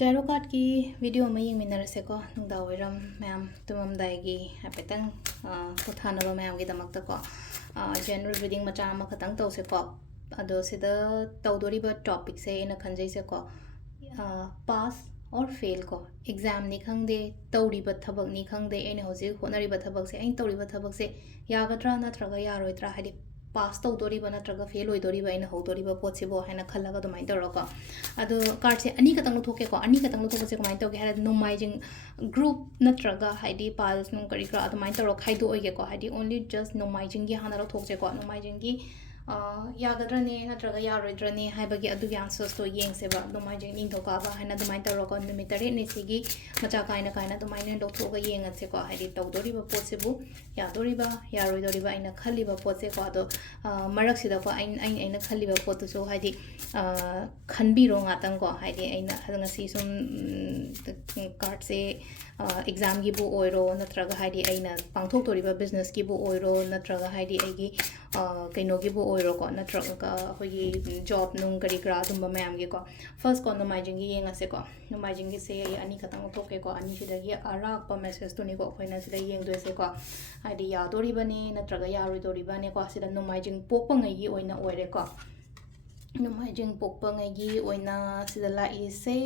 Tarot card ki video ma yeng minarase ko nung dawiram ma'am tumamday gi hapetang puthana ba ma'am gi damakta ko general reading macha ma khatang to se ko ado sida tawdori ba topic se ina khanjai se ko pass or fail ko exam ni khangde tawri ba thabak ni khangde ene hoji honari ba thabak se ain tawri ba thabak se yagadra natraga yaroidra hadi pass tawdori ba natraga fail hoidori ba ina hodori ba pot se bo haina khalaga dumai doroko ado card se ani katang thoke ko ani katang thoke se komai to ge hada nomai jing group natraga haidi pals nung kari kra adumai to khaido oige ko haidi only just nomai jing gi hana ro thok se ko nomai jing gi yagadrane natraga yaroidrane haibagi adugi answers to yeng se ba nomai jing ning thoka ba haina dumai to ro ko numitare ne sigi macha kaina kaina dumai ne dok thoga yeng at se ko haidi tawdori ba pot se bu yadori ba yaroidori ba ina khali ba pot se ko ado marak sida ko aina khali ba pot so haidi khanbi ro ngatang ko haidi aina hadanga si sum card se exam gi bu oiro natraga haidi aina pangthok tori ba business gi bu oiro natraga haidi aigi kaino gi bu oiro ko natraga hoyi job nung kari gra dum ba mayam gi ko first ko nomai jing gi yenga se ko nomai jing gi se ani khatang thoke ko ani sida gi arak pa message to ni ko khoina sida yeng do se ko haidi ya dori ba ne natraga ya roi dori ba ne ko sida nomai jing pok pa ngai gi oina oire ko nomai jing pok pa ngai gi oina sida la I se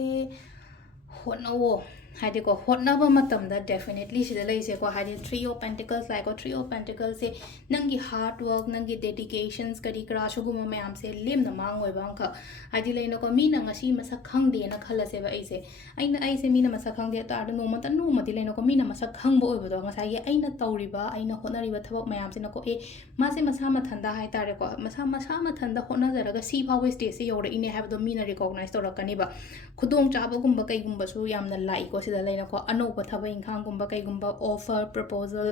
honawo haidi ko hotnaba matamda definitely sida laise ko haidi 3 of pentacles like 3 of pentacles se nangi hard work nangi dedications kari kra shuguma mayam se lemna mangoi bang kha haidi leina ko mina ngasi masak khangde na khala se ba aise aina mina masak khangde ta ar no mata no mati leina ko mina masak khangbo oibo do ngasa ye aina tawriba aina honariba thabak mayam se na ko e mase masa mathanda hai tare ko masa mathanda hona jaraga si phawe stage se yore ine have do mina recognize to rakani ba khudong chaba gumba kai gumba su yamna lai ko sida leina ko anoba thaba inkhang gumba kai gumba offer proposal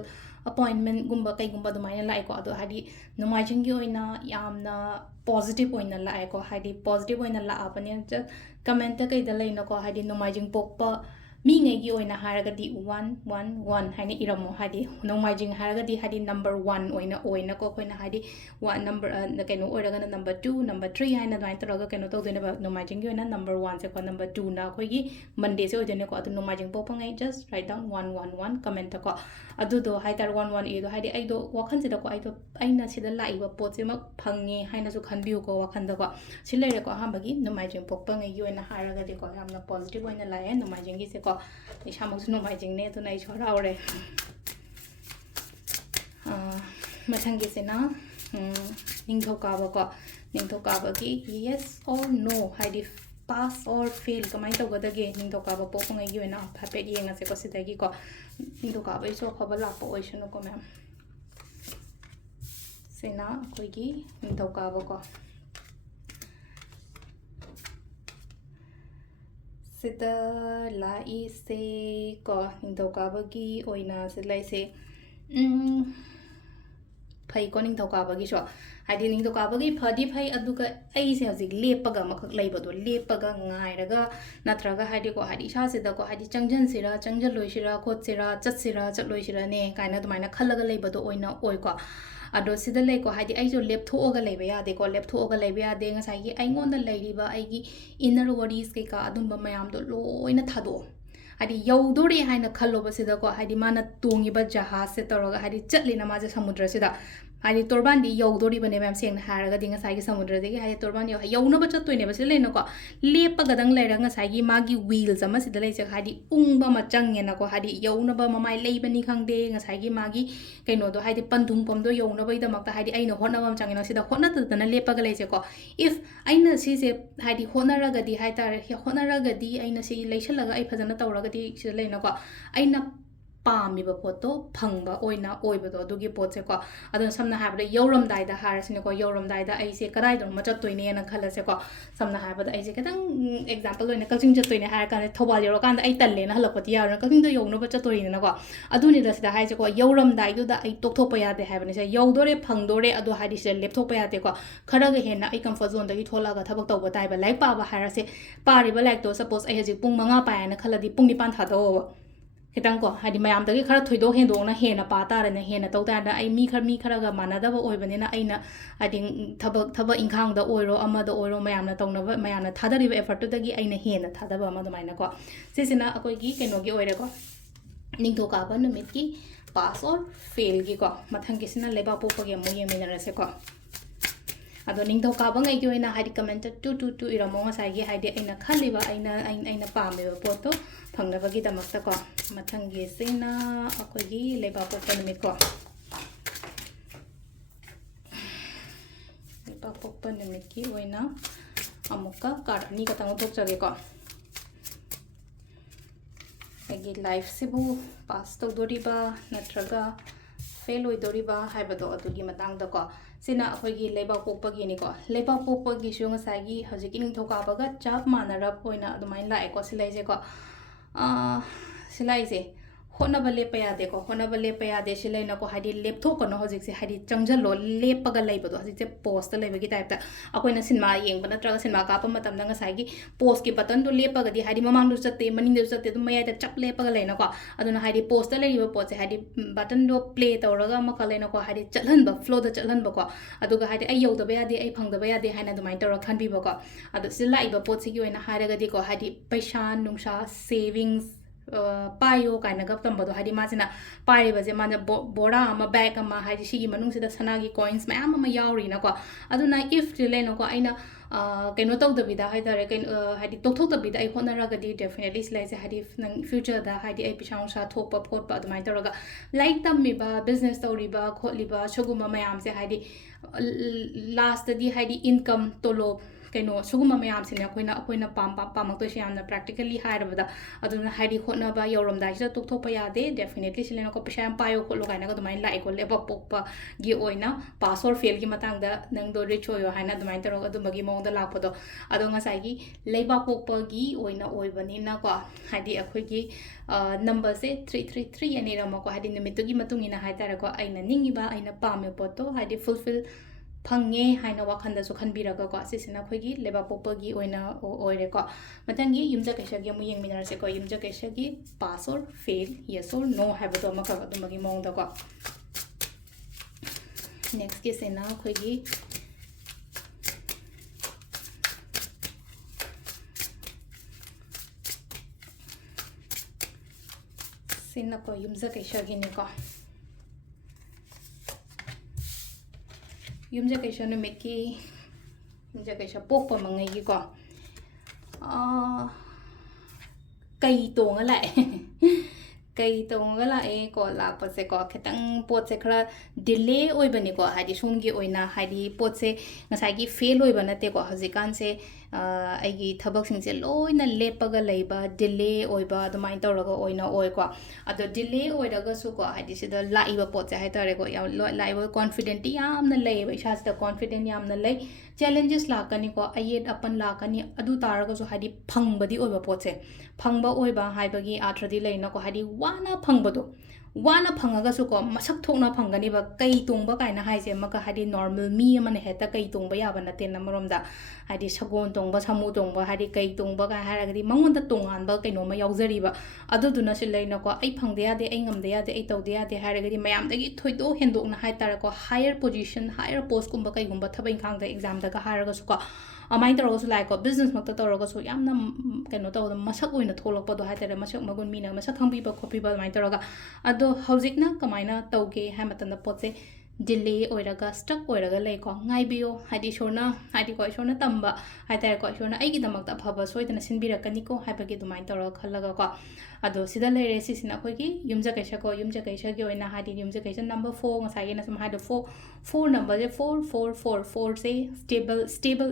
appointment gumba kai gumba dumaina lai ko ado hadi nomai jing gi oina yamna positive oina lai ko hadi positive oina la apane comment ta kai da leina ko hadi nomai jing pokpa mi ngai gi oina haragadi 111 haini iramo hadi nomai jing haragadi hadi number 1 oina ko koina hadi one number kaino oiraga na number 2 number 3 haina dai taraga kaino to dena ba nomai jing gi oina number 1 se ko number 2 na khoi gi monday se ojene ko adu nomai jing pokpa ngai just write down 111 comment ko adu do hai tar 11 e do hadi ai do wakhan se da ko ai do aina sida lai ba pot se ma phange haina su khanbiu ko wakhan da ko silai re ko ha bagi nomai jing pokpa ngai gi oina haragadi ko yamna positive oina lai nomai jing gi se ko isamok nomai jing ne to nai chora ore mathang gi se na ningthoka ba ki yes or no haidi pass or fail kamai to gada ge ningthoka ba pok ngai gi na phape yenga se ko sidagi ko ningthoka ba iso khaba la po oisano ko ma'am sena koi gi ningthoka ba ko sida lai se ko ningthoka ba gi oina se lai se phai ko ningthoka ba gi so hadi ningthoka ba gi phadi phai aduga ai se hojik lepaga makhak leiba do lepaga ngai raga natraga hadi ko hadi sha se da ko hadi changjan sira changjal loi sira khot sira chat sira chat loi sira ne kaina dumaina khalaga leiba do oina oi ko ado sida lei ko hadi ai jo lep thoga leiba ya de ko lep thoga leiba ya de ngasai gi ai ngonda leiriba ai gi inner worries ke ka adumba mayam do loina thado hadi yaudori haina khalloba sida ko hadi mana tongiba jahaz se toroga hadi chatlina ma je samudra sida hadi torban di yaudori bane ma'am seng haraga dinga sai gi samudra de gi hadi torban yo yauna ba chatoi ne ba sida leina ko lepa gadang leira nga sai gi magi wheels ama sida lei se hadi ungba ma changne na ko hadi yauna ba mamai leibani khangde nga sai gi magi kaino do hadi pandung pom do yauna ba idamak ta hadi aina hona bam changina sida hona ta na lepa ga lei se ko if aina si se hadi hona raga di hai tar hona raga di aina si leishalaga ai phajana tawraga di sida leina ko aina pamiba photo phangba oina oibodo adugi potse ko adon samna habda yoramdai da harasine ko yoramdai da ai se kadai don ma chattoine na khalase ko samna habda ai se kadang example loina kalching chattoine har kan thobal yoro kan ai talle na halapati yar kalching da yongno ba chattoine na ko aduni da sida hai se ko yoramdai du da ai tok thopa yade habane se yodore phangdore adu hadi se lep thopa yade ko kharaga hena ai comfort zone da gi thola ga thabak tawba tai ba like pa ba harase pari ba like to suppose ai haji pung manga pa na khaladi pung ni pan tha do खितंग को हादि मयाम दगी खरा थोइदो हेंदोंगना हेना पा तारने हेना तौ तारना आई मी खरागा मानदब ओइबनिना अइना हादि थबक इंखांग दा ओइरो अमा दा ओइरो मयामना तौनब मयामना थादरिबा effort दगी अइना हेना थादब अमा दमाइना को सिसिना अकोइगी केनोगी ओइरे को निंगथौकाबा नुमितकी पास और फेल की को मथंगिसिना लेबा पोपगे मु येमिनरसे को अदो निंगथौकाबा ngai oina haidi comment 222 iramo ngasai haidi aina khaliba aina pameba poto phangnabagi damakta ko mathangi sina akogi leba popa numit ko leba popa numit ki oina amuka card ni katang thokjage ko agi life sibu pass tawdoriba natraga fail oidoriba haibado adugi matang da ko sina akoigi leba popagi ni ko leba popagi shu ngasagi hojiki ningthaukabaga chap manarap oina adumain lae ko silaise ko silaise honaba lepa yade ko honaba lepa yade silaina ko hadi leptho ko no hojik se hadi changjalo lepaga leibado hojik se post lebagi type ta akoina sinma yengba natraga sinma ka pa matam da ngasagi post ki button do lepaga di hadi mamang du chatte maning du chatte dum mayai da chap lepaga leina ko aduna hadi post da leiba pot se hadi button do play tawraga makaleina ko hadi chalhanba flow da chalhanba ko aduga hadi ai yau da ba yade ai phang da ba yade haina dumai tawra khanbi ba ko adu silaiba pot se ki oina haraga di ko hadi paisa nungsa savings पायो काइना गप तंबदो हादि मासिना पारिबजे माने बोरा अमा bag अमा हादि सिगी मनुंग सिदा सनागी coins ma'am अमा यावरी ना को अदुना इफ रिले नो को आइना कइनो तौदबिदा हाइदारे कइन हादि तोथोतबिदा आई होनरागदि डेफिनेटली स्लाइसे हादि नंग फ्यूचर दा हादि आई पिसाउं सा थोपा फोटपा अदुमाइ तौरगा लाइक तम्मिबा बिजनेस तौरिबा खोलिबा सगुमा मयाम से हादि लास्ट दी हादि इनकम तोलो कइनो सुगुमा मयाम सिने अखोइना पामक्तोइसे यामना प्रैक्टिकली हाइरबदा अदुना हादि खोनबा यौरमदाइ स तोथोपा यादे डेफिनेटली सिलेनो को पिसा याम पायो खोलो गाइना को दुमाइ लाइको लेबा पोपा गी ओइना पास और फेल की मतंगदा नंग दो रिच होयो हाइना दुमाइ तरो अदुमगी मोंगदा लापदो अदो ngasai लेबा पोपा गी ओइना ओइबनिना को हादि अखोइगी नंबर से 333 अनि रमो को हादि निमितुगी मतुंगिना हाइतारे को आइना निंगिबा आइना पामे पोतो हादि फुलफिल फंगे हाइना वाखंदा सु खनबिरगा को सिसिना खोगी लेबा पोपगी ओइना ओइरे को मतंगी युमजा कैसागी मु यंगमिनर से को युमजा कैसागी पास और फेल यस और नो हाइबदो मका दुमगी मोंगदा को नेक्स्ट के सेना खोगी सेना को युमजा कैसागी ने को युमजा कैसा नुमितकी युमजा कैसा पोपा मंगई को कई तोंगा लाए कई तोंगा लाए को लापसे को खितंग पोत से खरा डिले ओइबनी को हादि सोमगी ओइना हादि पोत से ngasai फेल ओइबा नते को हजिकान से आइगी थबक सिंगसे लोइना लेपगा लेबा डिले ओइबा अदुमाइन तौरगा ओइना ओइ को अदो डिले ओइरगा सु को हादि सिदा लाइबा पोत से हाइतारे को या लाइबा कॉन्फिडेंट यामना लेबा इसा सिदा कॉन्फिडेंट यामना ले चैलेंजेस लाकनी को अयेट अपन लाकनी अदु तारगा सु हादि फंगबदी ओइबा पोत से फंगबा ओइबा हाइबगी आथ्रदी लेना को हादि वाना फंगबदो वाना फंगगसु को मसक थोना फंगनीबा कई तोंबा काइना हाइजे मका हादि नॉर्मल मी अमने हेता कई तोंबा याबा नते नमरोमदा हादि सगोन तोंबा सामु तोंबा हादि कई तोंबा का हारगदि मंगोंदा तोंगानबा कइनोमा यावजरीबा अदुदुना से लेना को आई फंगदे यादे आई ngамदे यादे आई तौदे यादे हारगदि मयामदगी थोइदो हेंदोकना हाइतारा को हायर पोजीशन हायर पोस्ट कुंबा कइगुंबा थबैं खांगदा एग्जाम दगा हारगसु को अमाइन तौरगसु लाइको बिजनेस मक्ता तौरगसु यामना कइनो तौदा मसक ओइना थोलकपदो हाइतारे मसक मगुन मीना मसक खंबिबा खोपिबा अमाइन तौरगा अदो हौजिकना कमाइना तौगे हाइ मतंदा पोतसे डिले ओइरगा स्टक ओइरगा लेको ngaibio हादि सोना हादि को सोना तंबा हाइतारे को सोना आइगी दमक्ता फबा सोइदना सिनबिरकनी को हाइबगे दुमाइन तौरगा खलगा को अदो सिदा लेरे सिसिना खोगी युमजा कैसा को युमजा कैसा गे ओइना हादि युमजा कैसा नंबर 4 ngasai na sum हादो 4 नंबर जे 4 से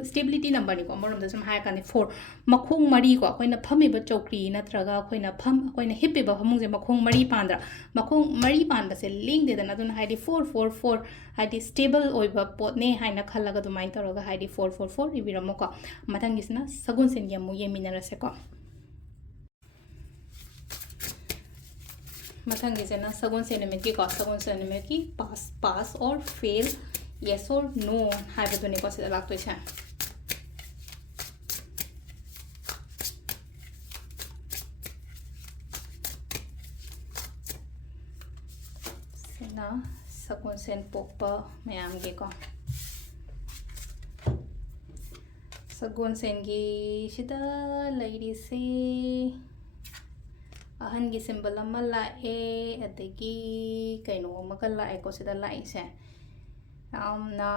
स्टेबिलिटी नंबर नि को मरम द सम हाय कानि 4 मखोंग मरी को अखोइना फमिबा चौकरी नत्रगा अखोइना फम अखोइना हिप्पिबा फमुंग जे मखोंग मरी पांद्रा मखोंग मरी पांबा से लिंक दे दना दुन हादि 4 हादि स्टेबल ओइबा पोतने हाइना खलगा दुमाइन तौरगा हादि 4 रिबिरमो को मथंगिसना सगुन सेन यमु येमिनरसे को मथंगी से ना सगुन सेनमेट की सगुन सेनमेट की पास और फेल येस और नो हाइबदुने को से लाक्तो छे sina sakun sen pokpa mayam gi ko sagun sen gi shida lady se ahan gi symbol ama la e adegi kaino amaka la e ko sida la e se na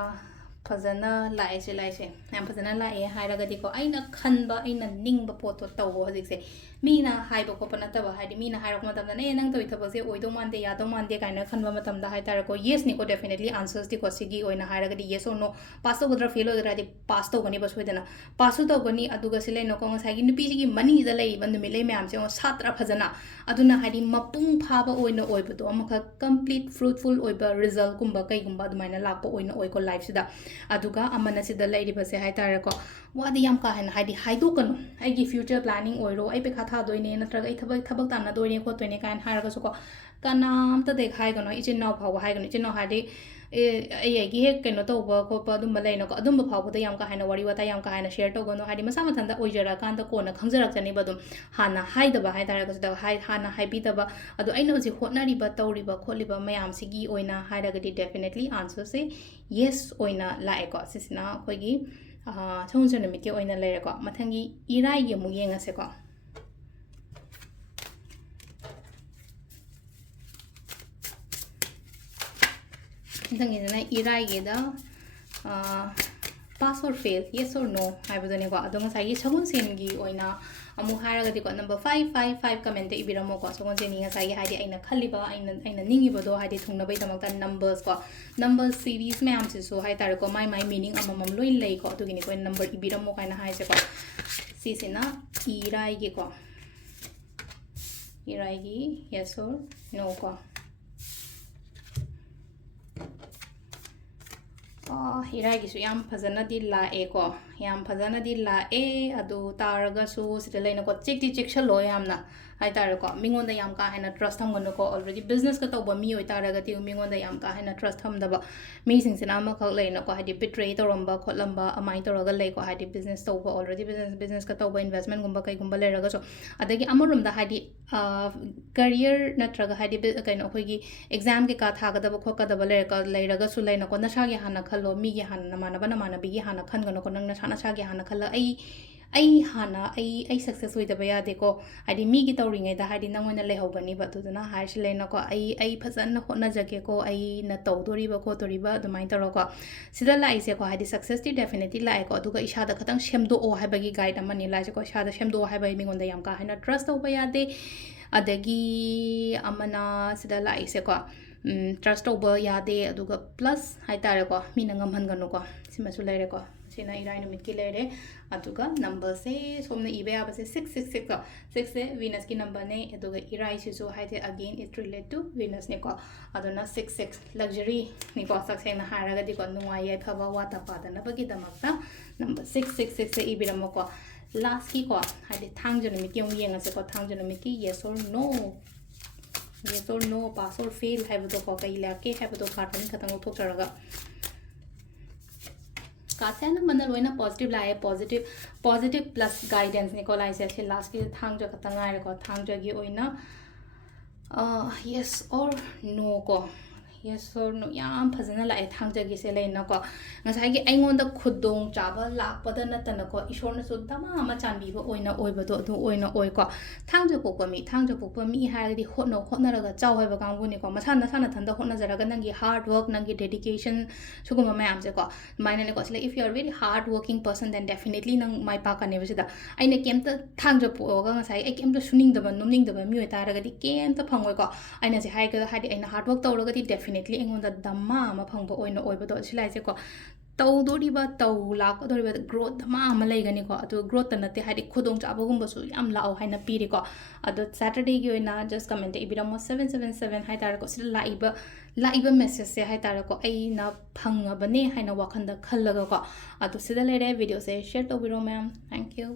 fazana la e se yam fazana la e hairaga di ko aina khanba aina ningba poto tawo hojik se mina haiba ko pana taba haidi mina hairak matam da ne nang toi thaba se oido mande ya do mande kaina khanba matam da hai tar ko yes ni ko definitely answers di ko sigi oina hairaga di yes or no pass to godra fail odra di pass to gani bas hoidana pass to gani aduga se le no ko ngasai gi nupi gi mani da lei ban mi le myam se satra phajana aduna haidi mapung phaba oina oibudo amaka complete fruitful oiba result kumba kai gumba dumaina lakpa oina oi ko life sida aduga amana sida lei ri base hai tar ko wadi yam ka han haidi haido kanu ai gi future planning oiro ai pe kha doine natraga ai thabak tamna doine ko toine kan haraga so ko kanam ta de khai gano ichin naw phawa hai gano ichin naw hadi ai gi hek keno to ba ko pa dum balai no ko adum ba phawa da yam ka haina wari wata yam ka haina share to gano hadi masa mathan da oijara kan da ko na khangjarak chani ba dum hana hai da ba hai tara ko da hai hana hai bi da ba adu aina uji hotnari ba tawri ba kholi ba mayam sigi oina haira ga di definitely answer se yes oina la e ko sisina khoi gi chung chung mi ki oina le ko mathangi irai gi mu yenga se ko mathangi na irai gi da pass or fail yes or no hai bu ne ko adonga sai gi chung sen gi oina amu haira ga di ko number 555 comment de ibiramo ko chung sen ni nga sai gi hai di aina khaliba aina ningi bo do hai di thungna bai tamak ta numbers ko number series me am se so hai tar ko my meaning amamam loi lei ko to gi ni ko number ibiramo kaina hai se ko si sina irai gi ko irai gi yes or no ko irai gi su yam phajana di la e ko yam phajana di la e adu taraga su sita leina ko chek di chek shalo yamna hai tar ko mingon da yam ka hena trust tham gono ko already business ka toba mi oi taraga ti mingon da yam ka hena trust tham da ba mi sing sina ma khak leina ko hadi betray toramba khotlamba amai toraga lei ko hadi business toba already business ka toba investment gumba kai gumba leraga so adagi amorum da hadi career natraga hadi kaino khoi gi exam ke ka thaga da ba khoka da ba leraga su leina ko nasha gi hana khalo mi gi hana namana bi gi hana khan gono ko nang nasha gi hana khala ai success hoida ba yade ko hadi mi gi tawri ngai da hadi nangona le hogani ba tuduna har shi leina ko ai phazan hona jage ko ai na tawdori ba ko tori ba dumai taro ko sida lai se ko hadi success ti definitely lai ko aduga isha da khatang shemdo o ha ba gi guide amani lai ko isha da shemdo ha ba mi ngon da yam ka hana trust o ba yade adagi amana sida lai se ko trust over yade aduga plus hai tare ko mi na ngam han ganu ko sima su lai re ko sina irai numitki le re aduga number se somna ibe aba se 666 ko 6 se venus ki number ne aduga irai si so hai te again it relate to venus ne ko aduna 66 luxury ni ko sak se na haraga di ko nuai ai phaba wata pada na bagi damakta number 666 se ibiramo ko last ki ko hai de thangjo numitki yong yenga se ko thangjo numitki yes or no yes or no pass or fail hai bu to ko kai la ke hai bu to card ni khatang thok charaga कासे न मन लोइना positive लाए positive plus guidance ने को लाइ से last की थांग जो खतंग आए को थांग जो गी ओइना यस और नो को yes or no yam phajana la thang jagi se leina ko ngasai gi aingon da khudong chaba lakpada na tan ko ishor na su dama ma chanbi ba oina oiba do do oina oi ko thang jo pokpa mi ha di hotna raga chaw hai ba kang bu ni ko ma sana thanda hotna jaraga nangi hard work nangi dedication suguma ma am je ko maina ne ko like if you are very hard working person then definitely nang mai pa ka ne ba aina kem ta thang jo po ga ngasai ai kem ta suning da ba numning da ba mi oi ta raga di kem ta phangoi ko aina je hai ga ha di aina hard work taw raga di definitely engonda dama ma phangbo oina oiba do silai se ko tawdoriba taw lak doriba growth dama ma leigani ko atu growth ta nate hadi khudong chaba gumba su yam lao haina piri ko adu saturday gi oina just comment ibiramo 777 hai tar ko sil laiba message se hai tar ko ai na phangabane haina wakhanda khallaga ko atu sida lere video se share to biro ma'am thank you